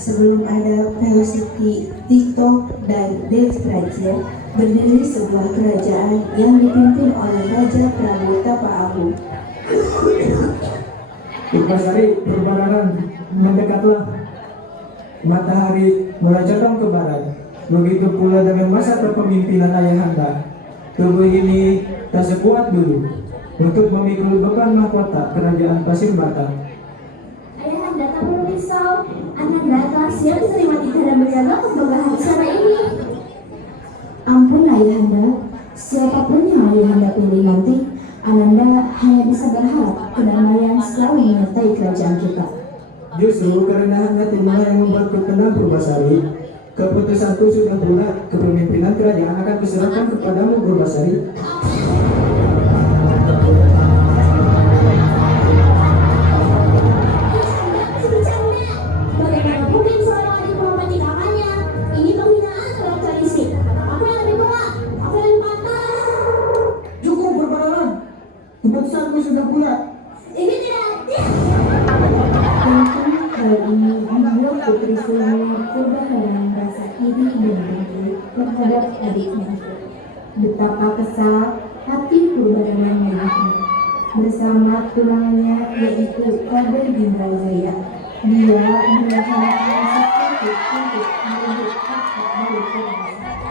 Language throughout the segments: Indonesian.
sebelum ada Velocity, TikTok, dan Devraja, berdiri sebuah kerajaan yang dipimpin oleh Raja Prabu Tapaabu. Purbasari berbararan mendekatlah. Matahari mulai condong ke barat. Begitu pula dengan masa kepemimpinan Ayahanda. Tubuh ini tak sekuat dulu untuk memikul beban mahkota kerajaan Pasir Batang. Ayahanda tak perlu risau. Ananda telah siap menerima dan menjaga kebanggaan istana ini. Ampun Ayahanda, siapapun yang Ayahanda pilih nanti, Ananda hanya bisa berharap kedamaian selalu menyertai kerajaan kita. Justru kerendahan hatimu yang membuatku tenang, Purbasari. Keputusanku sudah bulat. Kepemimpinan kerajaan akan kuserahkan kepadamu, Purbasari. Bagaimana mungkin seorang adik menghormati kakaknya? Ini penghinaan terhadap tradisi. Aku yang lebih tua, aku yang lebih pantas. Cukup berbararan. Keputusanku sudah bulat. Ini tidak adil. Tentu hal ini membuat putri sulungnya Purbahara merasa iri dan dengki terhadap adiknya. Betapa kesal hati Purbahara melihatnya. Bersama tunangannya yaitu Prabu Indrajaya, dia merencanakan sesuatu untuk merebut tahta dari Purbasari.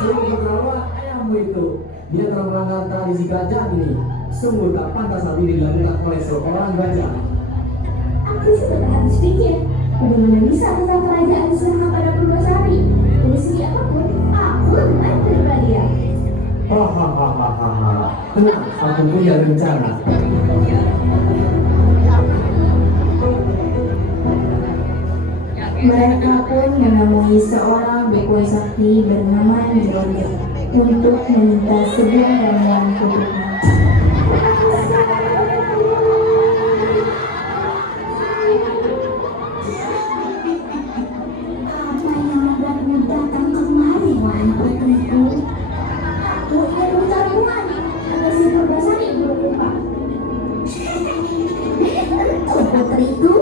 Suruh berlawan ayahmu itu. Dia telah melanggar tradisi kerajaan ini. Sungguh tak pantas hal ini dilakukan oleh seorang raja. Aku sudah habis pikir, bagaimana bisa tentang kerajaan diserahkan pada Purbasari? Dari segi apapun, aku lebih baik daripada dia. Hahaha. Tenang, aku punya rencana. Mereka pun menemui seorang dukun sakti bernama Nyeronde untuk meminta sebuah ramuan untuknya. Apa yang membuatmu datang kemari, wahai putriku? Aku ingin meminta ramuan agar si Purbasari berlupa. Tentu putriku.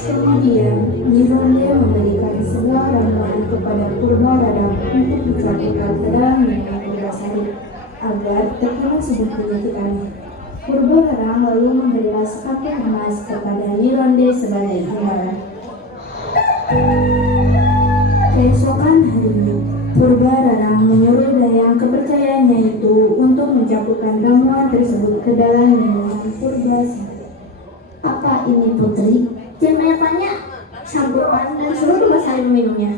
Kemudian Nyeronde memberikan sebuah ramuan kepada Purbahara untuk dicampurkan ke dalam minum Purbasari agar terkena sebuah penyakit. Purbahara lalu memberilah sekapuk emas kepada Nyeronde sebagai imbalan. Keesokan harinya, Purbahara menyuruh dayang kepercayaannya itu untuk mencampurkan ramuan tersebut ke dalam minuman Purbasari. Apa ini putri? Jangan banyak tanya, campurkan dan suruh Purbasari meminumnya.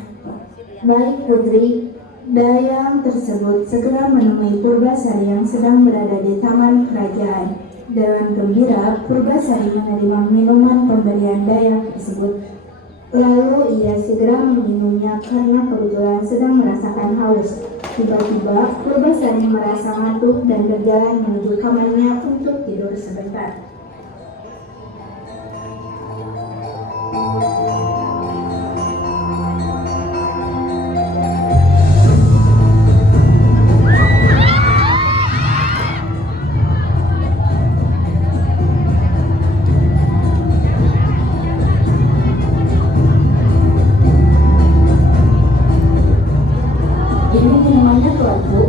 Baik putri, dayang tersebut segera menemui Purbasari yang sedang berada di taman kerajaan. Dengan gembira, Purbasari menerima minuman pemberian dayang tersebut. Lalu ia segera meminumnya karena kebetulan sedang merasakan haus. Tiba-tiba, Purbasari merasa ngantuk dan berjalan menuju kamarnya untuk tidur sebentar. Ini minumannya tuanku.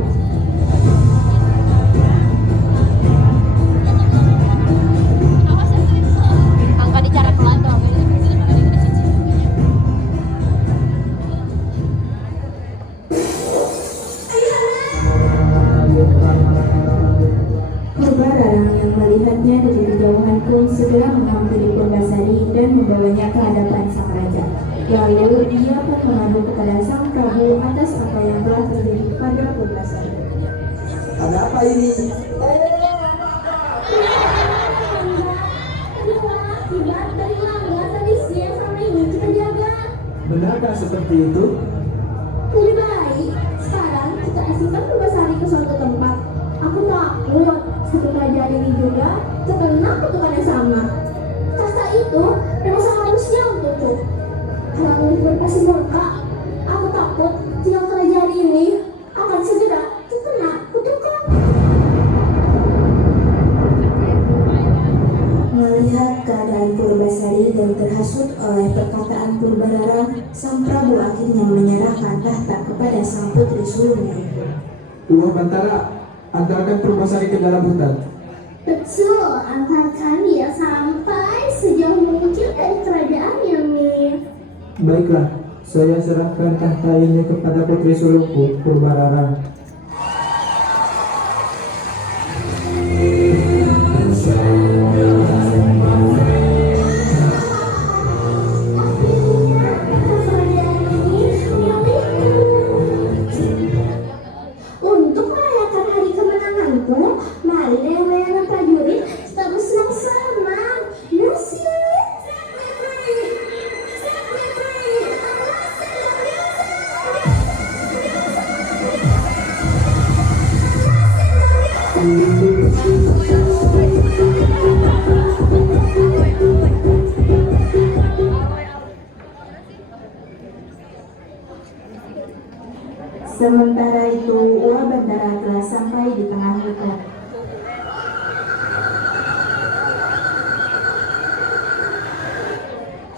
Angka dicara pelan dong. Purbahara yang melihatnya dari kejauhan pun segera menghampiri Purbasari dan membawanya ke hadapan sang raja. Lalu dia pun mengadu kepada sang Prabu atas apa yang telah terjadi pada Purbasari. Ada apa ini? Akibat dari langgar tradisi yang selama ini kita jaga. Benarkah seperti itu? Lebih baik sekarang kita asingkan Purbasari ke suatu tempat. Aku takut satu kerajaan ini juga terkena kutukan yang sama. Kasta itu memang seharusnya untukku. Oleh perkataan Purbarara, Sang Prabu akhirnya menyerahkan tahta kepada sang putri sulungnya. Uwa Bantara, antarkan Purbasari ke dalam hutan. Betul, antarkan dia sampai sejauh mungkin dari kerajaan ini. Baiklah, saya serahkan tahta ini kepada putri sulungku, Purbarara. Untuk merayakan hari kemenanganku, mari deh layanan prajurit kita bersenang-senang. Musik. Sementara itu, Uwa Bantara telah sampai di tengah hutan.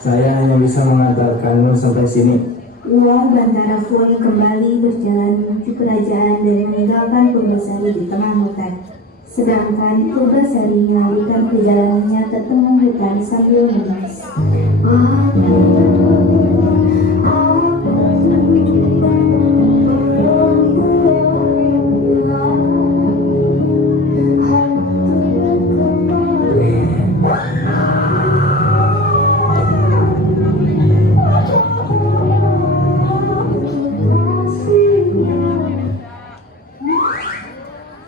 Saya hanya bisa mengantarkanmu sampai sini. Uwa Bantara pun kembali berjalan menuju kerajaan dan meninggalkan Purbasari di tengah hutan. Sedangkan Purbasari melanjutkan perjalanannya ke tengah hutan sambil menangis.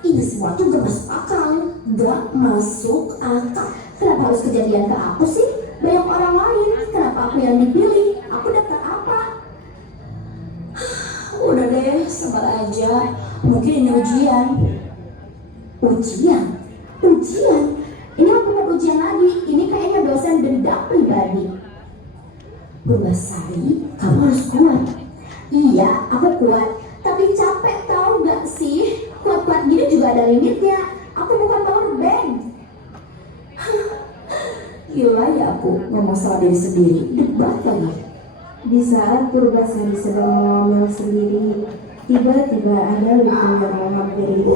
Ini semua tuh gak masuk akal. Gak masuk akal. Kenapa harus kejadian ke aku sih? Banyak orang lain. Kenapa aku yang dipilih? Aku dapat apa? Udah deh, sabar aja. Mungkin ini ujian. Ujian? Ujian? Ini bukan ujian lagi. Ini kayaknya dosen dendam pribadi. Purbasari, kamu harus kuat. Iya, aku kuat. Tapi capek tahu gak sih? Kuat-kuat gini juga ada limitnya. Aku bukan power bank. Gila ya aku ngomong sama diri sendiri. Debat lagi. Di saat Purbasari sedang ngomong sendiri, tiba-tiba ada Lutung yang menghampirinya.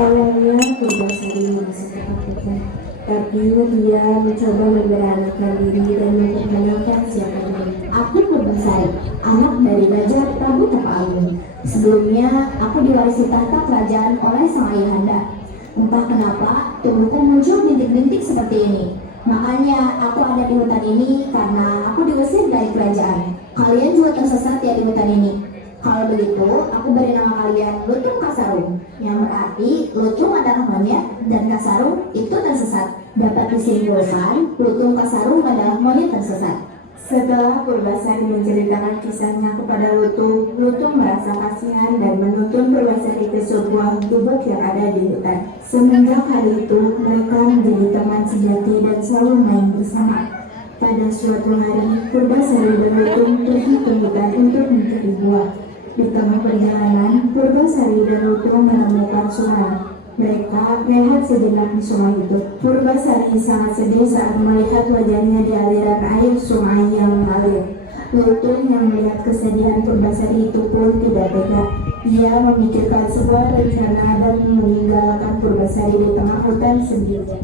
Awalnya Purbasari merasa ketakutan, tapi dia mencoba memberanikan diri dan memperkenalkan siapa dirinya. Aku Purbasari, anak dari Raja Prabu Tapaagung. Sebelumnya, aku diwarisi tahta kerajaan oleh sang ayahanda. Entah kenapa, tubuhku muncul bintik-bintik seperti ini. Makanya aku ada di hutan ini karena aku diusir dari kerajaan. Kalian juga tersesat ya di hutan ini. Kalau begitu, aku beri nama kalian Lutung Kasarung, yang berarti Lutung adalah monyet dan Kasarung itu tersesat. Dapat disimpulkan, Lutung Kasarung adalah monyet tersesat. Setelah Purbasari menceritakan kisahnya kepada Lutung, Lutung merasa kasihan dan menuntun Purbasari ke sebuah gubuk yang ada di hutan. Semenjak hari itu, mereka menjadi teman sejati dan selalu main bersama. Pada suatu hari, Purbasari dan Lutung pergi ke hutan untuk mencari buah. Di tengah perjalanan, Purbasari dan Lutung menemukan sungai. Mereka rehat sejenak di sungai itu. Purbasari sangat sedih saat melihat wajahnya di aliran air sungai yang mengalir. Lutung yang melihat kesedihan Purbasari itu pun tidak tega. Ia memikirkan sebuah rencana dan meninggalkan Purbasari di tengah hutan sendirian.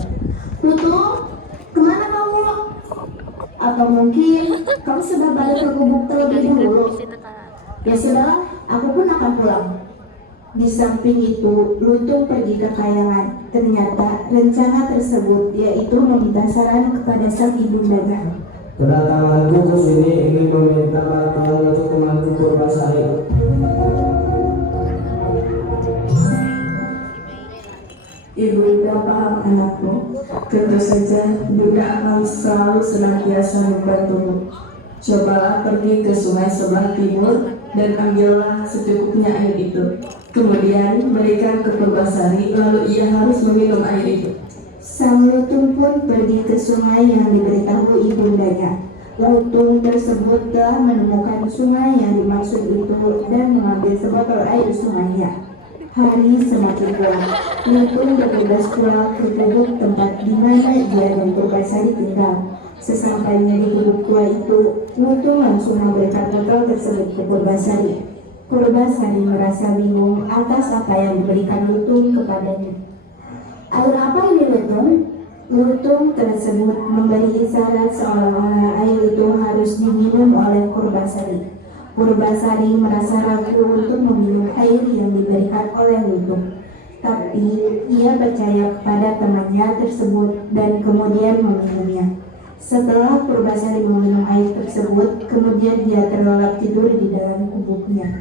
Lutung, kemana kamu? Atau mungkin kamu sudah balik ke gubuk terlebih dahulu? Ya sudah, aku pun akan pulang. Di samping itu, Lutung pergi ke kayangan. Ternyata rencana tersebut yaitu meminta saran kepada sang ibundanya. Kedatanganku ke sini ingin meminta bantuan untuk temanku Purbasari. Ibunda paham anakku. Tentu saja Bunda akan selalu senantiasa membantumu. Cobalah pergi ke sungai sebelah timur dan ambillah secukupnya air itu. Kemudian berikan ke Purbasari, lalu ia harus meminum air itu. Sang lutung pun pergi ke sungai yang diberitahu ibundanya. Lutung tersebut telah menemukan sungai yang dimaksud itu dan mengambil sebotol air sungainya. Hari semakin gelap. Lutung bergegas pulang ke gubuk tempat di mana ia dan Purbasari tinggal. Sesampainya di gubuk tua itu, Lutung langsung memberikan botol tersebut ke Purbasari. Purbasari merasa bingung atas apa yang diberikan Lutung kepadanya. Air apa ini, Lutung? Lutung tersebut memberi isyarat seolah-olah air itu harus diminum oleh Purbasari. Purbasari merasa ragu untuk meminum air yang diberikan oleh Lutung. Tapi ia percaya kepada temannya tersebut dan kemudian meminumnya. Setelah Purbasari meminum air tersebut, kemudian dia terlelap tidur di dalam gubuknya.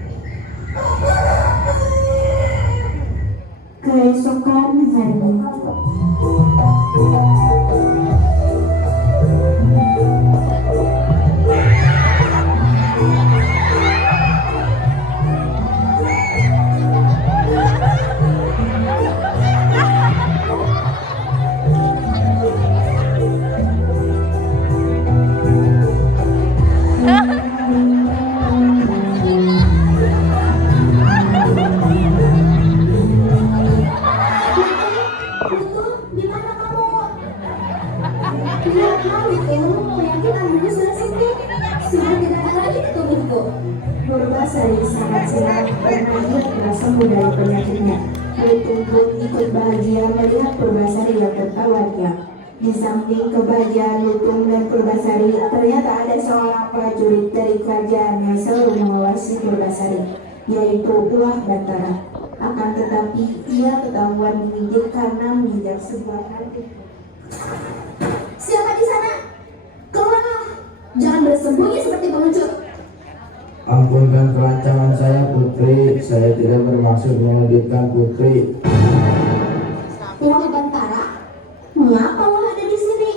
Keesokan harinya, Di mana kamu? Lihatlah, Lutung, yakin anunya sudah sembuh. Sudah tidak ada lagi di tubuhku. Purbasari sangat senang karena ia telah sembuh dari penyakitnya. Lutung pun ikut bahagia melihat Purbasari yang tertawa riang. Di samping kebahagiaan Lutung dan Purbasari, ternyata ada seorang prajurit dari kerajaan yang selalu mengawasi Purbasari, yaitu Ulah Bantara. Akan tetapi ia ketahuan menginjil karena menginjak sebuah kartu. Siapa di sana? Keluarlah. Jangan bersembunyi seperti pengecut. Ampunkan kerancangan saya, Putri. Saya tidak bermaksud mengejutkan Putri. Ulah Bantara? Mengapa Ulah ada di sini?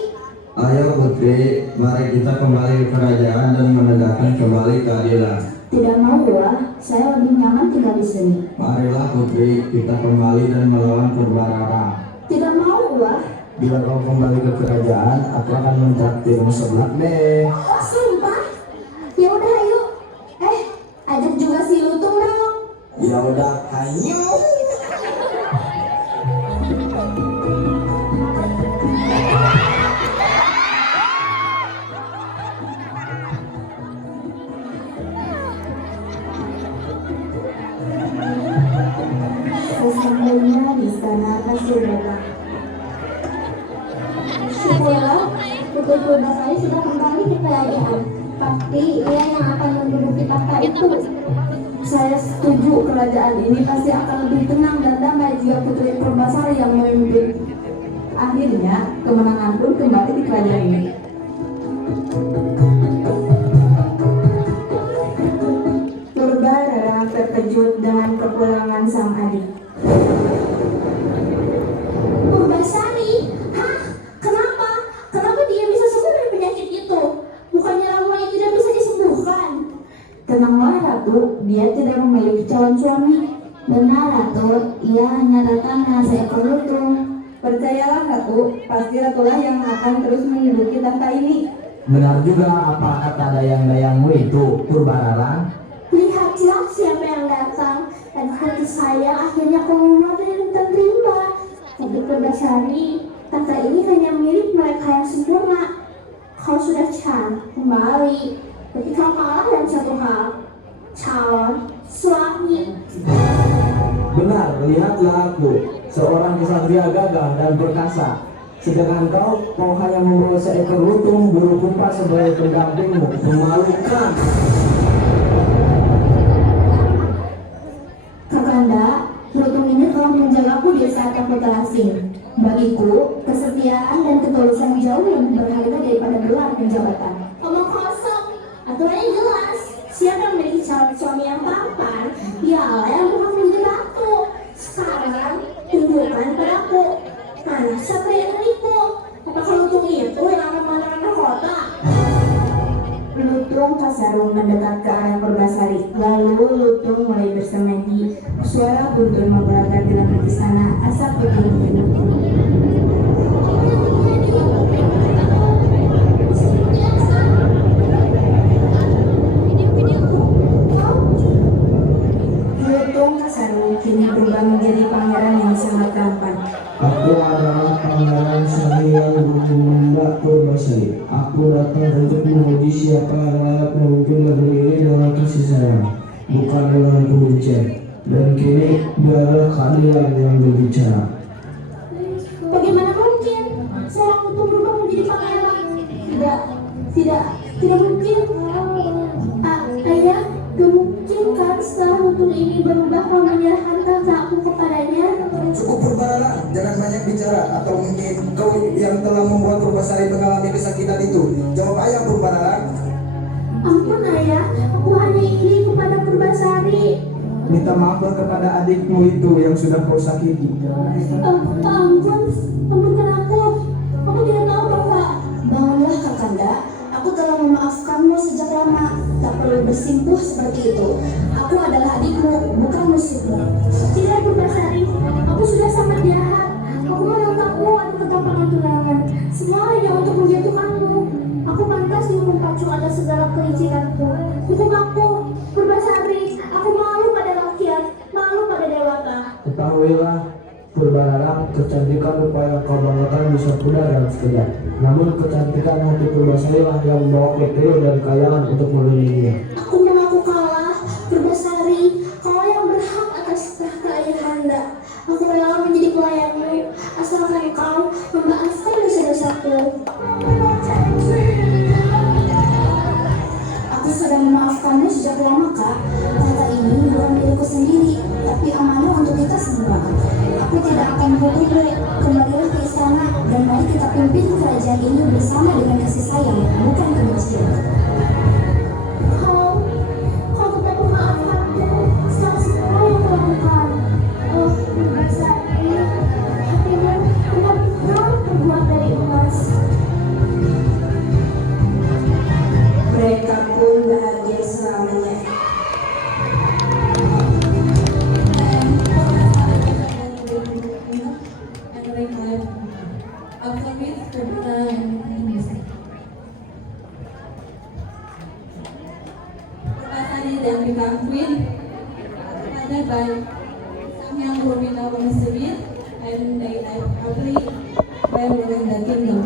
Ayo Putri, mari kita kembali ke kerajaan dan menegakkan kembali keadilan. Tidak mau, Ulah. Saya lebih nyaman tinggal di sini. Marilah Putri, kita kembali dan melawan Purbarara. Tidak mau, Ulah. Bila kau kembali ke kerajaan, aku akan mentraktirmu seblak deh. Sumpah? Ya udah, ayo. Ajak juga si Lutung dong. Ya udah, ayo. Sesampainya di istana Kasubata, Syukurlah, Putri Purbasari sudah kembali ke kerajaan. Pasti ia yang akan menduduki tahta itu. saya setuju kerajaan ini pasti akan lebih tenang dan damai jika Putri Purbasari yang memimpin. Akhirnya, kemenangan pun kembali di kerajaan ini. Purbarara terkejut dengan kepulangan sang adik. Purbasari? Hah? Kenapa? Kenapa dia bisa sembuh dari penyakit itu? Bukannya ramuan itu tidak bisa disembuhkan? Tenanglah Ratu, dia tidak memiliki calon suami. Benar, Ratu. Ia hanya datang dengan seekor lutung. Percayalah Ratu, pasti Ratulah yang akan terus menduduki tahta ini. Benar juga apa kata dayang-dayangmu itu, Purbarara. Lihatlah siapa yang datang, dan hati saya akhirnya keluar dari rentan rimba. Tapi Purbasari, tahta ini hanya milik mereka yang sempurna. Kau sudah cantik kembali, tapi kau kalah dalam satu hal, calon suami. Benar, lihatlah aku, seorang kesatria gagah dan perkasa. Sedangkan kau hanya membawa seekor lutung bulu kumpas sebagai pendampingmu. Memalukan. Kakanda, lutung ini telah menjagaku di saat aku terasing. Bagiku, kesetiaan dan ketulusan jauh lebih berharga daripada gelar dan jabatan. Omong kosong, aturannya jelas. Siapa yang memiliki calon suami yang tampan, dialah yang berhak menjadi ratu. Sekarang, tunjukkan padaku, mana satria milikmu? Apakah lutung itu yang akan mengandalkan mahkota? Lutung Kasarung mendekat ke arah Purbasari. Lalu lutung mulai bersemedi. Suara tuntun menggelegar di langit istana. Asap putih menyelimuti. Lutung Kasarung kini berubah menjadi pangeran yang sangat tampan. Aku adalah pangeran Sari yang berkehendak Purbasari. Aku datang untuk menguji siapa yang layak memimpin negeri ini dengan kasih sayang, bukan dengan kebencian. Dan kini biarlah keadilan yang berbicara. Bagaimana mungkin seorang lutung berubah menjadi pangeran? Tidak mungkin. Ayah, gak mungkin kan setelah lutung ini berubah kau menyerahkan tahta aku kepadanya? Cukup Purbara, jangan banyak bicara. Atau mungkin kau yang telah membuat Purbasari mengalami kesakitan itu. Jawab ayah Purbara. Ampun ayah, aku hanya iri kepada Purbasari. Minta maaf kepada adikmu itu yang sudah kau sakiti. Ampunkan aku. Aku tidak tahu Bapak. Bangunlah Kakanda. Aku telah memaafkanmu sejak lama. Tak perlu bersimpuh seperti itu. Aku adalah adikmu, bukan musuhmu. Tidak Purbasari, aku sudah sangat jahat. Aku menentangmu adu ketampangan tunangan. Semua hanya untuk menjatuhkanmu. Aku pantas dihukum pacu atas segala kelicikanku. Hukum aku, Purbasari. Aku malu pada rakyat, malu pada dewata. Ketahuilah, Purbalarang, kecantikan rupa yang kau banggakan bisa pudar dalam sekejap. Namun kecantikan hati Purbasari lah yang membawa ketelur dan kayangan untuk melindunginya. Aku mengaku kalah, Purbasari. Kau yang berhak atas tahta ayahanda. Aku rela menjadi pelayanmu, asalkan kau memaafkan dosa-dosaku. Aku sudah memaafkanmu sejak lama, Kak. Tahta ini bukan milikku sendiri, tapi amanah untuk kita semua. Aku tidak akan menghukummu. Kembalilah ke istana dan mari kita pimpin kerajaan ini bersama dengan kasih sayang, bukan kebencian. Kau tetap memaafkanku setelah semua yang kulakukan. Oh, Purbasari, hatimu benar-benar terbuat dari emas. Mereka pun bahagia selamanya. Purbasari dan become queen founded by Samyang Purnima Wonosubir and they live happily by ruling the kingdom.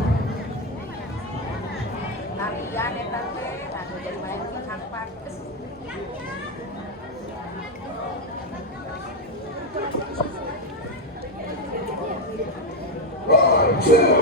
Raja